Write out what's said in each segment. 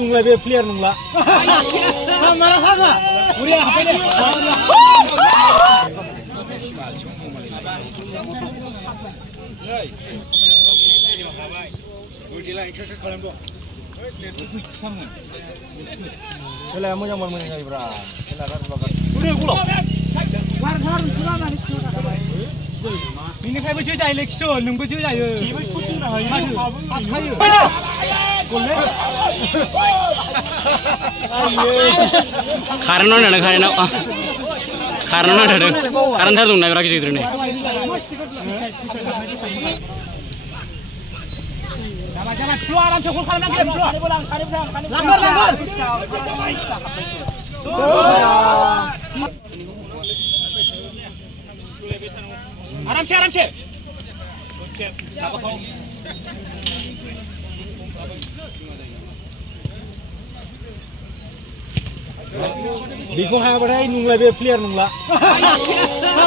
nungla be player nungla. Mana haga? Uri apa deh? Kalau mau yang mana yang ibra, udah gula. Ini kayak baju jahit lekso, nung baju jahit. Karena ada karena saya tunggu naik situ nih. Jangan keluar, langsung keluar lagi, keluar. Langgar. Aram sih. Biko hai badai nungla be player nungla.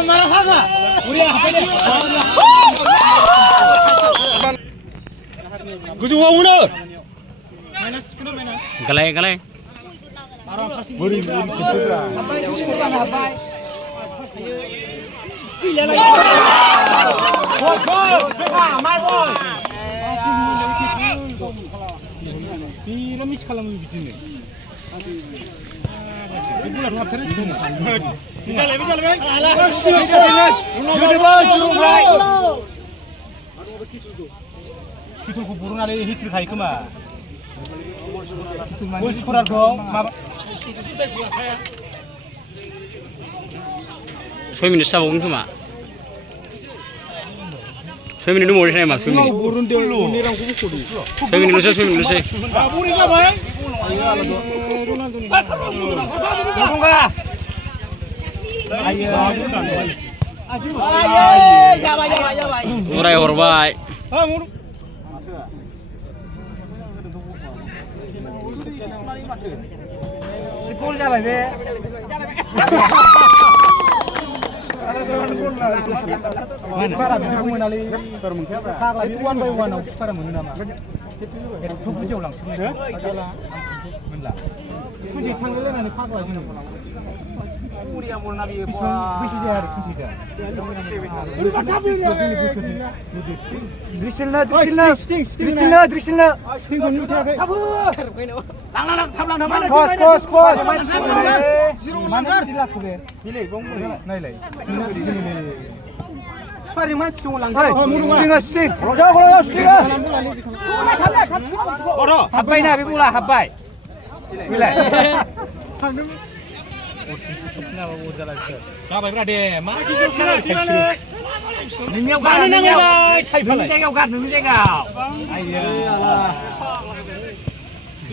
Mana haga? Uri apa deh? Kucu wa una. Galai. Buri kita. My boy. Piramid kalam bikin. Ibulah ruap terus semua. Bisa lebih. Jadi baju right. Kita kubur nale hitir kai kema. Bol sekolah dong. 6 minit sabung cuma 6 minit mau disini mas 6 minit 6 minit selesai murai horbai Sekolah jalan be. Para bisu menali, tak lagi one by one para mana nama. Itu tujuh jauh lang. Benar. Suji tanggal ni pak lagi nama. Uriya mau nabi. Bisu jahar suji dah. Drisilna. Lang. Kos. Mana sila kube? Nilai bong. Nilai. Sparring match semua lang. Sting. Kalau sting. Habai na bibula habai. Nilai. Habai berade. Minyak kan?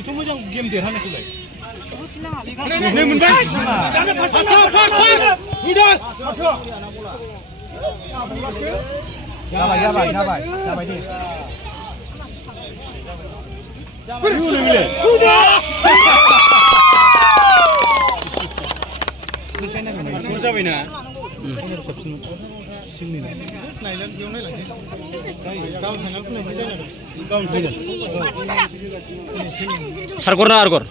Itu macam game derhana tu lah. Sabar ni. Sargor Argor.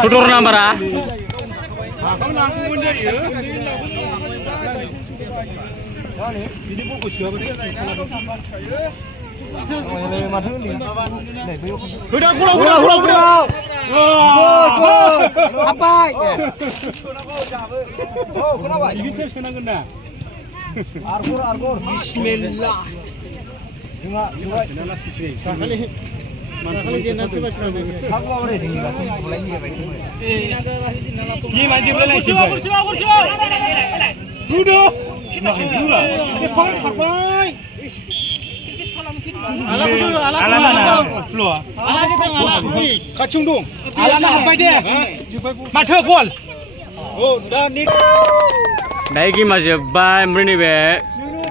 Tutur number ah. Argor. Bismillah. Mana kali dia nanti macam mana? Aku awal ini lah. Mulai ni apa ini? Ni macam mana sih? Kursi. Duduk. Cepat. Cepat. खाथियाव दं आलाना हाबबाय दे माथो गल दायो गेमा जोब्बाय ओमफ्राय नैबे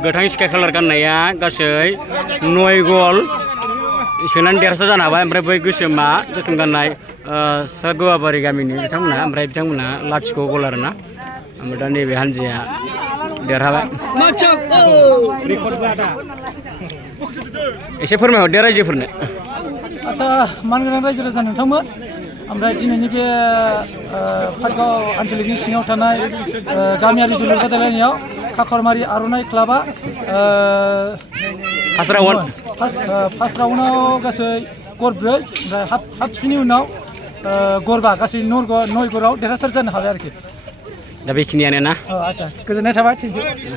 गोथां स्काइ कालार गाननाया गासै 9 गल सोनानै देरहासार जानो हाबाय ओमफ्राय बै गोसोम गाननाय सा गुवाबारि गामिनि बिथांमोना ओमफ्राय बिथांमोना 0 गल आरोना ओमफ्राय दा नैबे हान्जाया देरहाबाय एसे फोरमायहरदो रायजोफोरनो आच्छा मानगोनां रायजो राजा नोंथांमोन ओमफ्राय दिनैनि बे पाटगाव आनसलिकनि सिङाव थानाय गामियारि जोलुर बादायलायनायाव खाखरमारि आर'नाइ क्लाबा फार्स्ट राउन्डआव गासै गर 4 ओमफ्राय हाफ थिफिनि उनाव गर 5 गासै 9 गराव देरहासार जानो हाबाय आरोखि दा बेखिनियानो ना आच्छा गोजोननाय थाबाय थेंक इउ